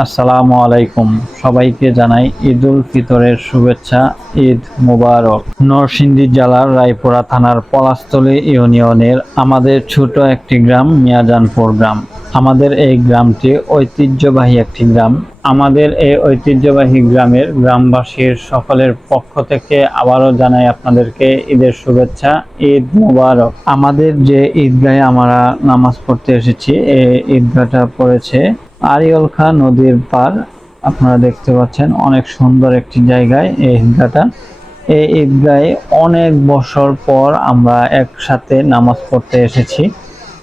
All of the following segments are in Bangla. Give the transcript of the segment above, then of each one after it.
আসসালামু আলাইকুম। সবাইকে জানাই ঈদ উল ফিতরের শুভেচ্ছা, ঈদ মুবারক। নরসিংদী জেলার রায়পুরা থানার পলাশতলী ইউনিয়নের আমাদের ছোট একটি গ্রাম, মিয়াজানপুর গ্রাম। আমাদের এই গ্রামটি ঐতিহ্যবাহী একটি গ্রাম। আমাদের এই ঐতিহ্যবাহী গ্রামের গ্রামবাসীর সকলের পক্ষ থেকে আবারও জানাই আপনাদেরকে ঈদের শুভেচ্ছা, ঈদ মুবারক। আমাদের যে ঈদগাহে আমরা নামাজ পড়তে এসেছি, এই ঈদগাহটা পড়েছে আরিয়লখা নদীর পার আপনারা দেখতে পাচ্ছেন অনেক সুন্দর একটি জায়গায় এই ঈদগাহটা। এই ঈদগাহে অনেক বছর পর আমরা একসাথে নামাজ পড়তে এসেছি।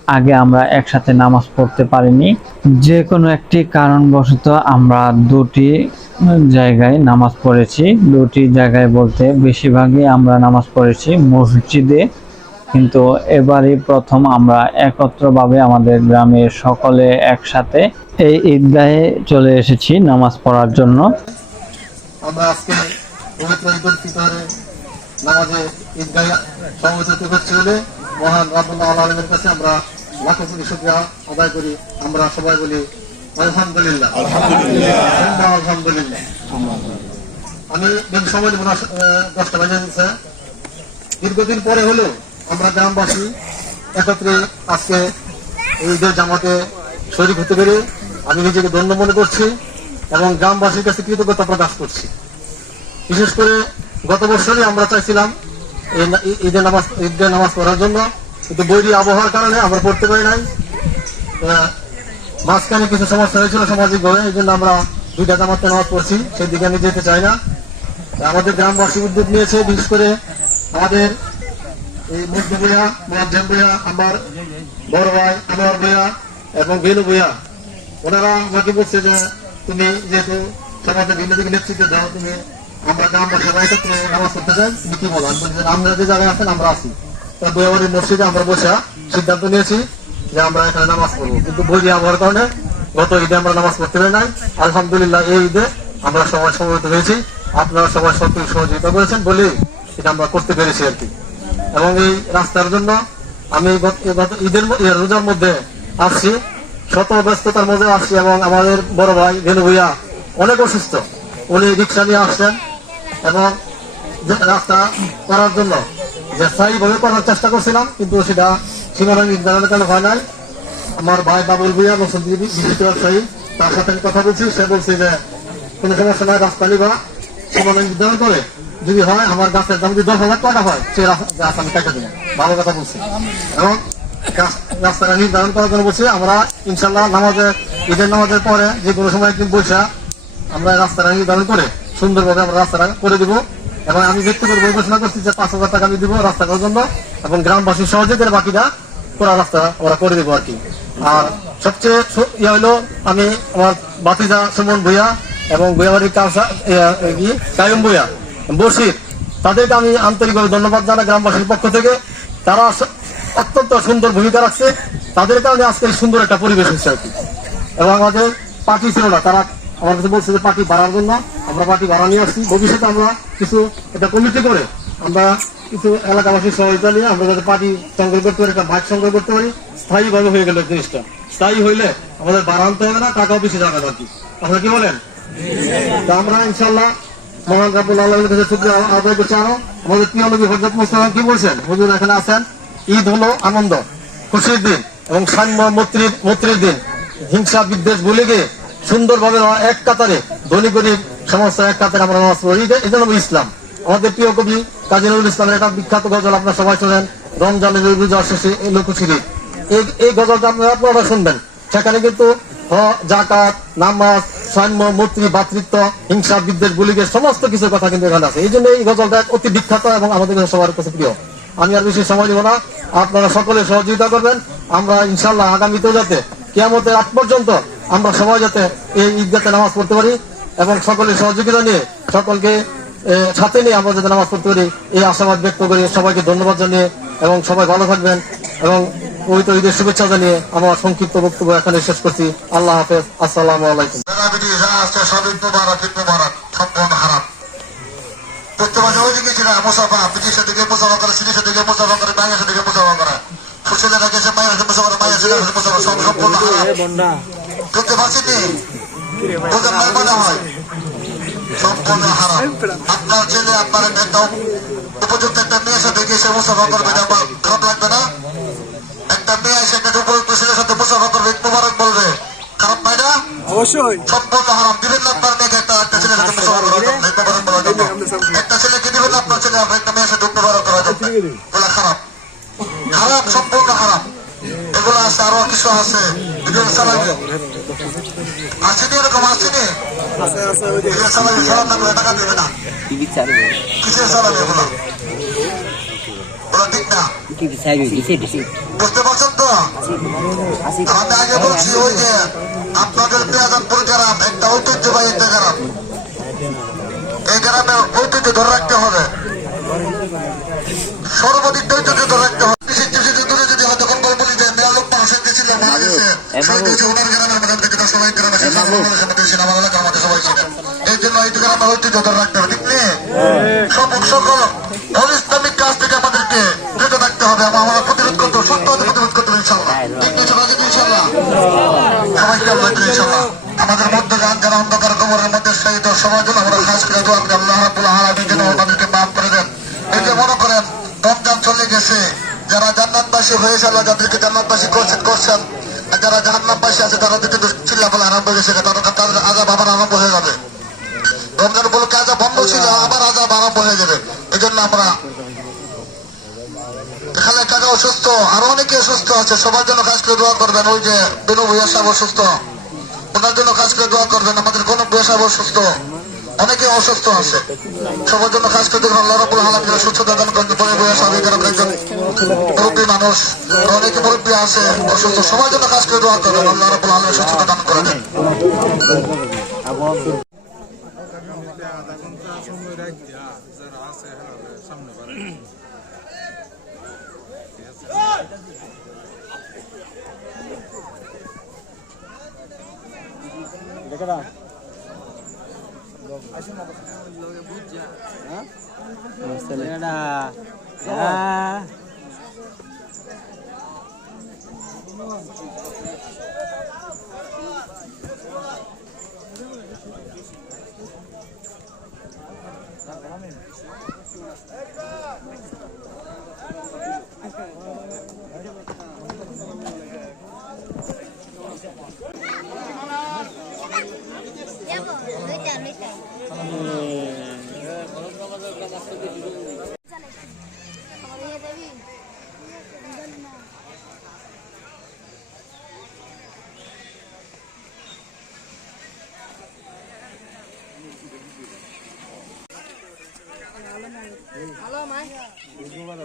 আগে আমরা একসাথে নামাজ পড়তে পারিনি। যে কোনো একটি কারণবশত আমরা দুটি জায়গায় নামাজ পড়েছি। দুটি জায়গায় বলতে বেশিরভাগই আমরা নামাজ পড়েছি মসজিদে। কিন্তু এবারই প্রথম আমরা একত্রভাবে আমাদের গ্রামের সকলে একসাথে এই ঈদগাহে চলে এসেছি নামাজ পড়ার জন্য। আমরা আজকে পবিত্র ঈদ উল ফিতরে নামাজে ঈদগাহে সমবেত করছি বলে মহান রাবুল্লাহ আলমের কাছে আমরা লাখো কোটি শুক্রিয়া আদায় করি। আমরা সবাই বলি, আলহামদুলিল্লাহ। আলহামদুলিল্লাহ। আলহামদুলিল্লাহ। আমি বেশি সময় দেবো দশটা বাজে দিচ্ছে দীর্ঘদিন পরে হলেও আমরা গ্রামবাসী একত্রে আজকে ঈদের জামাতে শরীর হতে পেরে আমি নিজেকে ধন্য মনে করছি এবং গ্রামবাসীর কাছে কৃতজ্ঞতা প্রকাশ করছি। বিশেষ করে গত বছরই আমরা চাইছিলাম ঈদের নামাজ ঈদের নামাজ পড়ার জন্য। কিন্তু বৈরী আবহাওয়ার কারণে আমরা পড়তে পারি নাই। মাঝখানে কিছু সমস্যা হয়েছিল সামাজিক ভাবে, এই জন্য আমরা দুইটা জামাতে নামাজ পড়ছি সেই দিকে আমি যেতে চাই না। আমাদের গ্রামবাসী উদ্যোগ নিয়েছে, বিশেষ করে আমাদের এই মুগ্ধ বইয়া মোয়াজ্জেম বইয়া আমার বড় ভাই, আমার বইয়া এবং বেলু বইয়া ওনারা আমাকে বলছে যে, তুমি যেহেতু সমাজের ভিন্ন দিকে নেতৃত্ব দাও, তুমি আমরা গ্রামবাসী সবাই একত্রে নামাজ পড়তে চাই, তুমি কি বলো? আমি বলছি আমরা যে জায়গায় আছেন, আমরা আছি। বইয়াবাড়ির মসজিদে আমরা বসে সিদ্ধান্ত নিয়েছি যে আমরা এখানে নামাজ পড়ব। কিন্তু বই আবহাওয়ার কারণে গত ঈদে আমরা নামাজ পড়তে পারি নাই। আলহামদুলিল্লাহ, এই ঈদে আমরা সবাই সমবেত হয়েছি। আপনারা সবাই সত্যি সহযোগিতা করেছেন বলে এটা আমরা করতে পেরেছি আর কি। এবং এই রাস্তার জন্য আমি ঈদের রোজার মধ্যে আসছি। শত ব্যস্ততার মধ্যে আসছি এবং আমাদের বড় ভাই ভেনু ভুইয়া অনেক অসুস্থ। উনি রিক্সা নিয়ে আসছেন এবং রাস্তা করার জন্য যে স্থায়ীভাবে করার চেষ্টা করছিলাম, কিন্তু সেটা সীমানা নির্ধারণের কারণে হয় নাই? আমার ভাই বাবুল ভুইয়া, বসন্তী বিশিষ্ট ব্যবসায়ী তার সাথে আমি কথা বলছি। সে বলছে যে, কোনো সমস্যা নাই, রাস্তা নিবা। সীমানা নির্ধারণ করে যদি হয়, আমার গাছের দাম যদি দশ হাজার টাকা হয় সেই গাছ আমি কেটে দেবো। ভালো কথা বলছি। এবং রাস্তাটা নির্ধারণ করার জন্য বলছি, আমরা ইনশাল্লাহ নামাজে, ঈদের নামাজের পরে যে কোনো সময় একদিন বসে আমরা রাস্তাটা নির্ধারণ করে সুন্দরভাবে আমরা রাস্তাটা করে দিব। এবং আমি ব্যক্তিগত ঘোষণা করছি যে পাঁচ হাজার টাকা দিব রাস্তা জন্য এবং গ্রামবাসীর সহযোগিতার বাকিটা পুরা রাস্তা আমরা করে দেবো আর কি। আর সবচেয়ে ইয়ে হলো, আমি আমার বাতিজা সুমন ভুইয়া এবং ভুইয়াবাড়ির কাউসা কায়ুম ভুইয়া বসির তাদেরকে আমি আন্তরিকভাবে ধন্যবাদ জানাই গ্রামবাসীর পক্ষ থেকে। তারা অত্যন্ত সুন্দর ভূমিকা রাখছে। তাদের কারণে আজকে সুন্দর একটা পরিবেশ হচ্ছে আর কি। এবং আমাদের পার্টি ছিল না, তারা আমার কাছে বলছে যে পার্টি বাড়ার জন্য আমরা পার্টি বাড়া নিয়ে আসছি। ভবিষ্যতে আমরা কিছু এটা কমিটি করে আমরা কিছু এলাকাবাসীর সহযোগিতা নিয়ে আমরা যাতে পার্টি সংগ্রহ করতে পারি, একটা ভাগ সংগ্রহ করতে পারি। স্থায়ীভাবে হয়ে গেল জিনিসটা। স্থায়ী হইলে আমাদের বাড়াতে হবে না টাকাও বেশি যাবে না কি আপনারা কি বলেন? তা আমরা ইনশাল্লাহ মহান কাছে শুক্রিয়া আদায় করছি। আরও আমাদের প্রিয় হজরত মুস্তাফা কি বলছেন? হুজুর এখানে আছেন? ঈদ হলো আনন্দ, খুশির দিন এবং সাম্য মৈত্রীর মৈত্রীর দিন। হিংসা বিদ্বেষ ভুলে গিয়ে সুন্দরভাবে এক কাতারে, ধনী গরিব সমস্ত এক কাতারে আমরা নামাজ পড়ি। এটা হলো ইসলাম। আমাদের প্রিয় কবি কাজী নজরুল ইসলামের একটা বিখ্যাত গজল আপনারা সবাই শোনেন রমজানের রোজা শেষে, এই লোকশিরি এই এই গজলটা আপনারা আপনারা শুনবেন। সেখানে কিন্তু জাকাত, নামাজ সৈন্য মৈত্রী, ভাতৃত্ব, হিংসা, বিদ্বেষ বুলিগে সমস্ত কিছু কথা কিন্তু এখানে আছে। এই জন্য এই গজলটা অতি বিখ্যাত এবং আমাদের সবার কাছে প্রিয়। আমি আর বেশি সময় দেবো না। আপনারা সকলে সহযোগিতা করবেন। আমরা ইনশাল্লাহ আগামীতেও যাতে কেয়ামতের আগ পর্যন্ত আমরা সবাই যাতে এই ঈদগাতে নামাজ পড়তে পারি এবং সকলের সহযোগিতা নিয়ে, সকলকে সাথে নিয়ে আমরা যাতে নামাজ পড়তে পারি, এই আশাবাদ ব্যক্ত করি সবাইকে ধন্যবাদ জানিয়ে এবং সবাই ভালো থাকবেন এবং পবিত্র ঈদের শুভেচ্ছা জানিয়ে আমার সংক্ষিপ্ত বক্তব্য এখানে শেষ করছি। আল্লাহ হাফেজ। আসসালামু আলাইকুম বেড়াবেড়ি যা আছে সব ঈদ মোবারক ঈদ মোবারক সম্পূর্ণ হারাম ছিল মুসাফা ব্রিটিশের দিকে মুসাফা করে সিরিজের দিকে মুসাফা করে বাংলাদেশের দিকে মুসাফা করে। ফুসিলেরা গেছে মায়ের মুসাফা মায়ের মুসাফা সব সম্পূর্ণ হারাম। করতে পারছি নি? নাই মনে হয়। সম্পূর্ণ হারাম। আপনার ছেলে আপনার একটা উপযুক্ত একটা মেয়ের সাথে গিয়ে সে মুসাফা করবে আপনার খারাপ লাগবে না? একটা মেয়ে এসে একটা উপযুক্ত ছেলের সাথে মুসাফা করবে মুবারক বলবে খারাপ পাই না? অবশ্যই। সম্পূর্ণ হারাম। দিবেন না আপনার মেয়েকে একটা একটা ছেলের সাথে মুসাফা জন্য একটা ছেলেকে দিবেন না আপনার ছেলে আপনার একটা মেয়ের সাথে মুবারক করার জন্য এগুলো খারাপ। খারাপ সম্পূর্ণ খারাপ। এগুলো আছে আরও কিছু আছে। এগুলো চালাবে। আসেনি এরকম? আসেনি আছে আছে ওই যে এগুলো চালাবে চালান না করে টাকা দেবে না। কিসের চালাবে এগুলো? ঠিক না। টিভি চালু দিছে দিছে বুঝতে পারছেন তো? আমি আগে বলছি ওই যে আপনাদের পেয়াজানপুর গ্রাম একটা ঐতিহ্যবাহী একটা গ্রাম। এই গ্রামের ঐতিহ্য ধরে রাখতে হবে সর্বাধিক ঐতিহ্য ধরে রাখতে হবে কৃষি কৃষি দূরে যদি হয়তো কোন গল্প বলি যে মেয়া লোক মানুষ ছিল মারা গেছে শহীদ হয়েছে ওনার গ্রামের মধ্যে থেকে তো সবাই গ্রামে ছিল মানুষের মধ্যে ছিল আমার এলাকার মধ্যে সবাই ছিল এই জন্য এই ঐতিহ্য ধরে রাখতে হবে, ঠিক নেই? সব সকল অনিসলামিক কাজ থেকে আমাদেরকে বিরত থাকতে হবে আমরা প্রতিরোধ করতে সত্য প্রতিরোধ করতে হবে ইনশাল্লাহ আমাদের মধ্যে যান, যারা অন্ধকার কবরের মধ্যে শহীদ সবার জন্য আমরা খাস করে দোয়া করি, আল্লাহ রাব্বুল আলামিন যেন আমাদেরকে মাফ করে দেন। এই যে মনে করেন রমজান চলে গেছে, যারা জান্নাতবাসী হয়েছে আল্লাহ যাদেরকে জান্নাতবাসী করছেন করছেন যারা জাহান্নামবাসী আছে, তারা দিতে চিল্লা বলে আরম্ভ হয়ে গেছে তাদের আজাব আবার আরম্ভ হয়ে যাবে। রমজান উপলক্ষে আজাব বন্ধ ছিল আবার আজাব আরম্ভ হয়ে যাবে। এই জন্য আমরা এখানে কাকা অসুস্থ আরও অনেকে অসুস্থ আছে সবার জন্য কাজ করে দোয়া করবেন। ওই যে বেনু ভূয়া সাহেব অসুস্থ ওনার জন্য কাজ করে দোয়া করবেন। আমাদের কোন ভূয়া সাহেব অসুস্থ অনেকে অসুস্থ আছে। সবার জন্য কাজ করে দেখবেন আল্লাহ রাব্বুল আলামিন সুস্থতা দান করেন বলে ভূয়া সাহেব এখানে একজন মুরব্বী মানুষ অনেকে মুরব্বী আছে অসুস্থ সবার জন্য কাজ করে দোয়া করবেন। আল্লাহ রাব্বুল আলামিন সুস্থতা দান করে ఎక్కడ వస్తలేడా